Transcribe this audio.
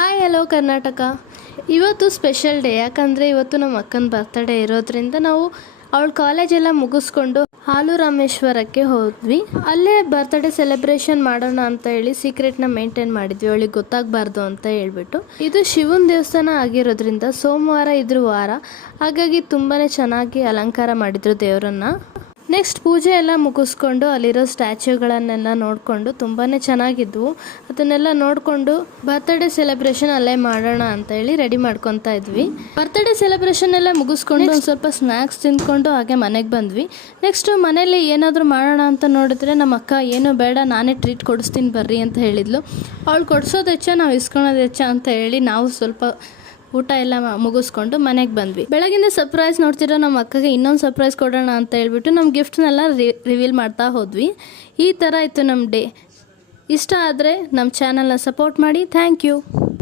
Hi hello Karnataka. ಇವತ್ತು special day, ಯಾಕಂದರೆ ಇವತ್ತು ನಮ್ಮ ಅಕ್ಕನ ಬರ್ತ್ಡೇ ಇರೋದ್ರಿಂದ ನಾವು ಅವಳ ಕಾಲೇಜೆಲ್ಲ ಮುಗಿಸ್ಕೊಂಡು ಹಾಲು ರಾಮೇಶ್ವರಕ್ಕೆ ಹೋದ್ವಿ. ಅಲ್ಲೇ ಬರ್ತ್ಡೇ ಸೆಲೆಬ್ರೇಷನ್ ಮಾಡೋಣ ಅಂತ ಹೇಳಿ ಸೀಕ್ರೆಟ್ನ ಮೇಂಟೈನ್ ಮಾಡಿದ್ವಿ, ಅವಳಿಗೆ ಗೊತ್ತಾಗಬಾರ್ದು ಅಂತ ಹೇಳ್ಬಿಟ್ಟು. ಇದು ಶಿವನ ದೇವಸ್ಥಾನ ಆಗಿರೋದ್ರಿಂದ ಸೋಮವಾರ ಇದ್ರ ವಾರ, ಹಾಗಾಗಿ ತುಂಬಾ ಚೆನ್ನಾಗಿ ಅಲಂಕಾರ ಮಾಡಿದ್ರು ದೇವರನ್ನ. ನೆಕ್ಸ್ಟ್ ಪೂಜೆ ಎಲ್ಲ ಮುಗಿಸ್ಕೊಂಡು ಅಲ್ಲಿರೋ ಸ್ಟ್ಯಾಚ್ಯೂಗಳನ್ನೆಲ್ಲ ನೋಡಿಕೊಂಡು ತುಂಬಾ ಚೆನ್ನಾಗಿದ್ವು. ಅದನ್ನೆಲ್ಲ ನೋಡಿಕೊಂಡು ಬರ್ತ್ಡೇ ಸೆಲೆಬ್ರೇಷನ್ ಅಲ್ಲೇ ಮಾಡೋಣ ಅಂತ ಹೇಳಿ ರೆಡಿ ಮಾಡ್ಕೊತಾ ಇದ್ವಿ. ಬರ್ತ್ಡೇ ಸೆಲೆಬ್ರೇಷನ್ ಎಲ್ಲ ಮುಗಿಸ್ಕೊಂಡು ಒಂದು ಸ್ವಲ್ಪ ಸ್ನ್ಯಾಕ್ಸ್ ತಿಂದ್ಕೊಂಡು ಹಾಗೆ ಮನೆಗೆ ಬಂದ್ವಿ. ನೆಕ್ಸ್ಟ್ ಮನೇಲಿ ಏನಾದರೂ ಮಾಡೋಣ ಅಂತ ನೋಡಿದ್ರೆ ನಮ್ಮ ಅಕ್ಕ ಏನೂ ಬೇಡ, ನಾನೇ ಟ್ರೀಟ್ ಕೊಡಿಸ್ತೀನಿ ಬರ್ರಿ ಅಂತ ಹೇಳಿದ್ಲು. ಅವಳು ಕೊಡಿಸೋದು ಹೆಚ್ಚ, ನಾವು ಇಸ್ಕೊಳೋದು ಹೆಚ್ಚ ಅಂತ ಹೇಳಿ ನಾವು ಸ್ವಲ್ಪ ಊಟ ಎಲ್ಲ ಮುಗಿಸ್ಕೊಂಡು ಮನೆಗೆ ಬಂದ್ವಿ. ಬೆಳಗಿಂದ ಸರ್ಪ್ರೈಸ್ ನೋಡ್ತಿರೋ ನಮ್ಮ ಅಕ್ಕಗೆ ಇನ್ನೊಂದು ಸರ್ಪ್ರೈಸ್ ಕೊಡೋಣ ಅಂತ ಹೇಳ್ಬಿಟ್ಟು ನಮ್ಮ ಗಿಫ್ಟ್ನೆಲ್ಲ ರಿವೀಲ್ ಮಾಡ್ತಾ ಹೋದ್ವಿ. ಈ ಥರ ಇತ್ತು ನಮ್ಮ ಡೇ. ಇಷ್ಟ ಆದರೆ ನಮ್ಮ ಚಾನಲ್ನ ಸಪೋರ್ಟ್ ಮಾಡಿ. Thank you.